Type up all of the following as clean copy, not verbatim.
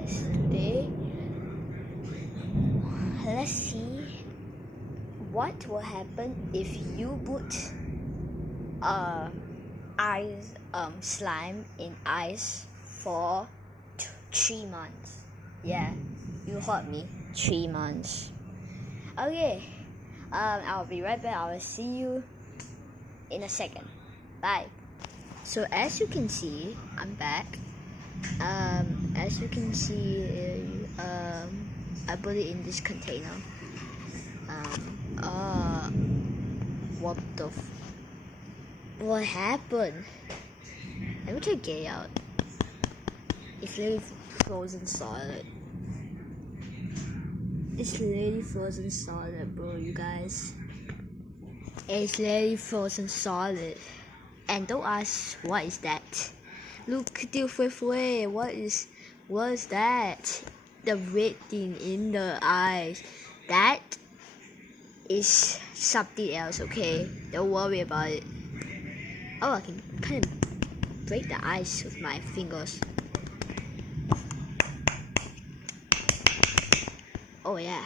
guys, today let's see what will happen if you put ice slime in ice for 3 months. Yeah, you heard me, 3 months. Okay, I'll be right back. I will see you in a second. Bye. So as you can see, I'm back. As you can see, I put it in this container. What happened? Let me try to get it out. It's literally frozen solid. It's literally frozen solid, bro, you guys. It's literally frozen solid. And don't ask what is that. Look, what is that? The red thing in the eyes. That is something else, okay? Don't worry about it. Oh, I can kind of break the ice with my fingers. Oh yeah.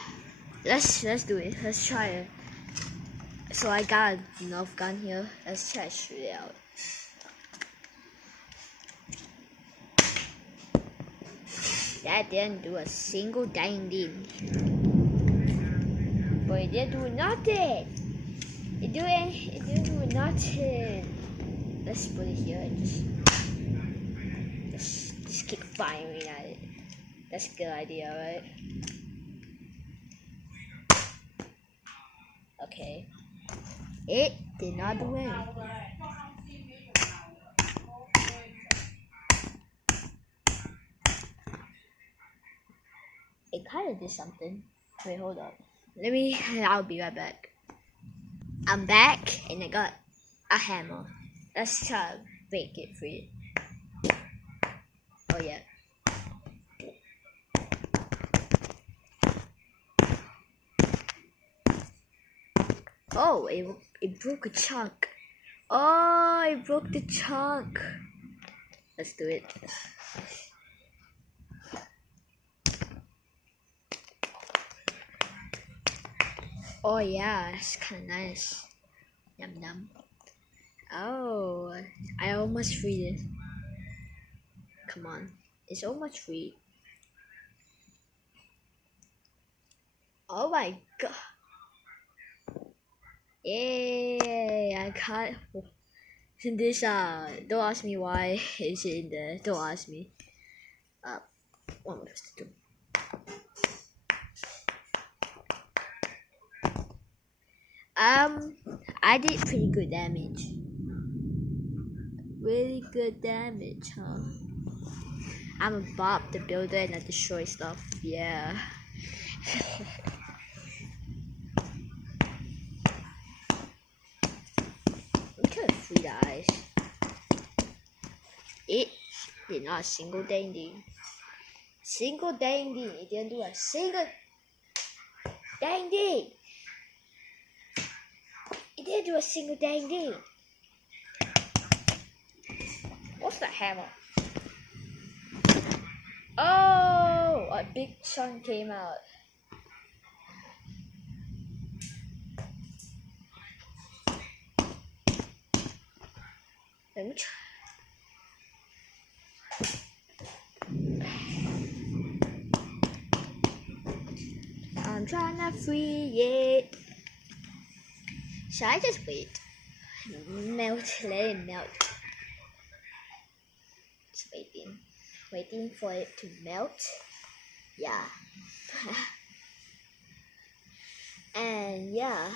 Let's do it. Let's try it. So I got enough gun here. Let's try to shoot it out. That didn't do a single dang thing. But it didn't do nothing. It didn't do nothing. Let's put it here and just keep firing at it. That's a good idea, right? Okay. It did not do anything. It kind of did something. Wait, hold up. I'll be right back. I'm back and I got a hammer. Let's try to break it free. Oh yeah. Oh, it broke a chunk. Oh, it broke the chunk. Let's do it. Oh yeah, that's kind of nice. Yum yum. Oh, I almost freed it. Come on, it's almost free. Oh my god. Yay, I can't. This don't ask me why it's in there. Don't ask me. What am I supposed to do? I did pretty good damage. Really good damage, huh? I'm a Bob the Builder and I destroy stuff. Yeah. I'm trying to free the ice. It did not a single dang thing. It didn't do a single dang thing. It didn't do a single dang thing. What's the hammer? Oh, a big chunk came out. Let me try. I'm trying to free it. Should I just wait? Let it melt. Just waiting for it to melt. Yeah. And yeah.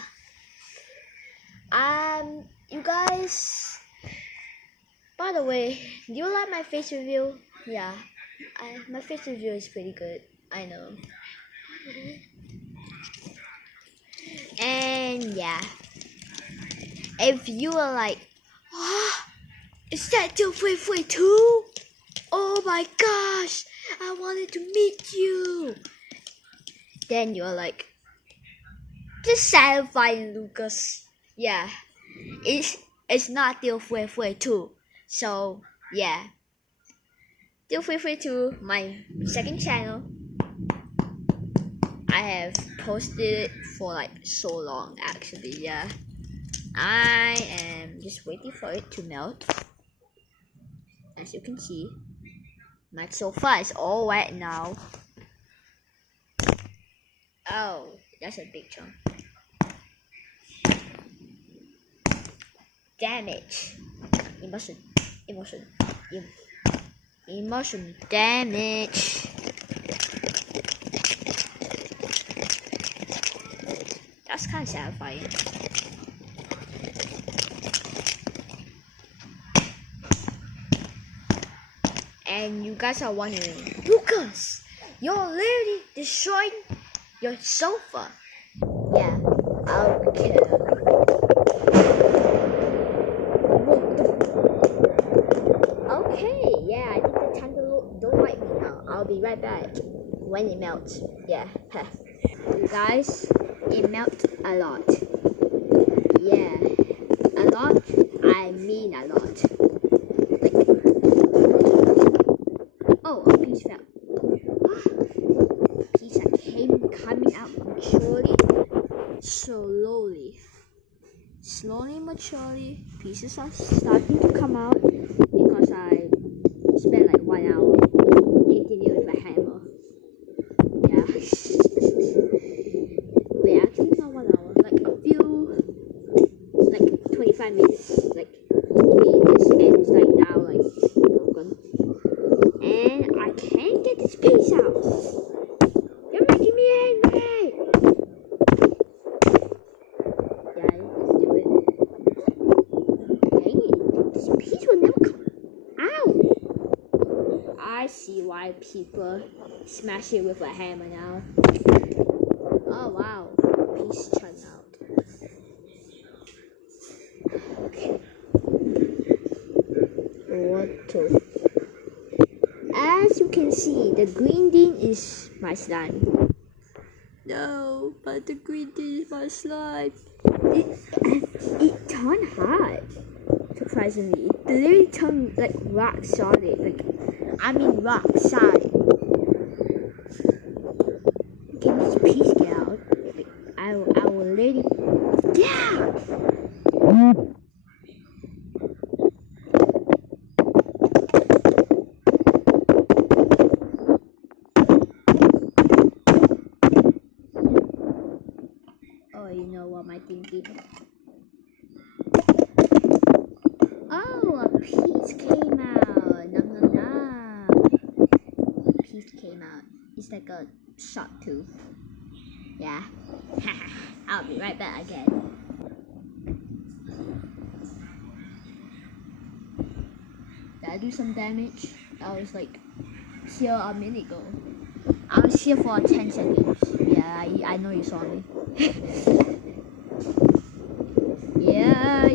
You guys. By the way, do you like my face review? Yeah. My face review is pretty good. I know. And yeah. If you are like, is that Fui too? Oh my gosh, I wanted to meet you. Then you're like, just satisfying Lucas. Yeah, it's not Fui too. So yeah, feel free to my second channel. I have posted it for like so long actually, yeah. I am just waiting for it to melt. As you can see, my sofa is all wet now. Oh, that's a big chunk. Damage. Emotion damage. That's kind of satisfying. And you guys are wondering, Lucas, you're literally destroying your sofa. Yeah, okay. Okay, yeah, I think the tangle don't like me now. I'll be right back when it melts. Yeah, you guys, it melts a lot. Yeah, a lot. I mean a lot. Like, oh, a piece fell. Piece coming out slowly but surely. Pieces are starting to come out because I spent like 1 hour hitting it with a hammer. Yeah. Wait, actually not 1 hour, like a few, like 25 minutes. Like this end is like now like broken, and I can't get this piece out. You're making me angry. Yeah, let's do it. Dang it, this piece will never come out. I see why people smash it with a hammer now. Oh wow, piece turned out. Okay. Water. As you can see, the green thing is my slime. No, but the green thing is my slime. It turned hard. Surprisingly, it literally turned like rock solid. Rock solid. Can this piece get out? Like, I will literally. Yeah. Oh, you know what my thinking? Oh, a piece came out. Nom nom nom. Piece came out. It's like a shark tooth. Yeah. I'll be right back again. Did I do some damage? I was like here a minute ago. I was here for 10 seconds. Yeah, I know you saw me. Yeah.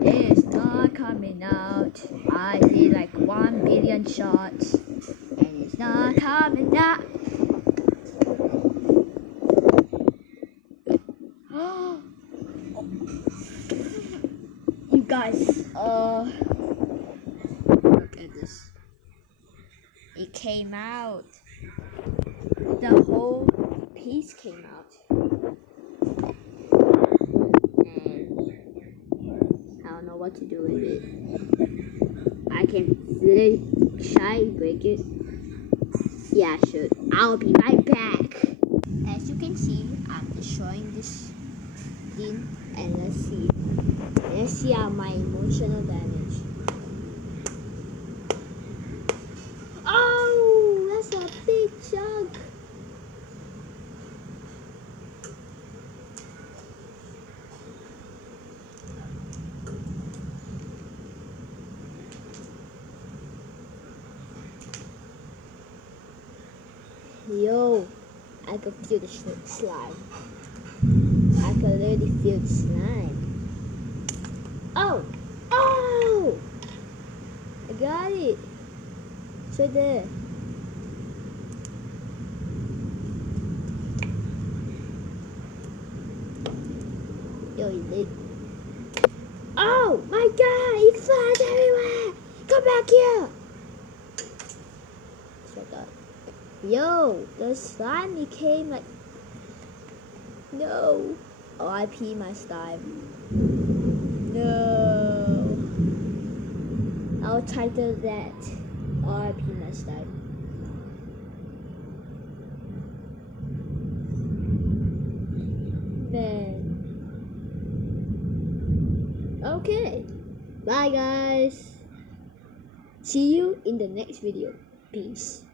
It's not coming out. I did like 1 billion shots and it's not coming out. You guys, look at this. It came out. The whole piece came out. And I don't know what to do with it. I can really try break it. Yeah, I should. I'll be right back. As you can see, I'm destroying this thing, and let's see how my emotional damage. Oh, that's a big chunk. Yo, I could feel the slime. I could literally feel the slime. Oh! I got it. It's right there. Yo, you lit. Oh my god! It flies everywhere! back here! Shut up. Yo, the slime became like... No. RIP my slime. No. I'll title that RIP my slime. Man. Okay. Bye guys. See you in the next video. Peace.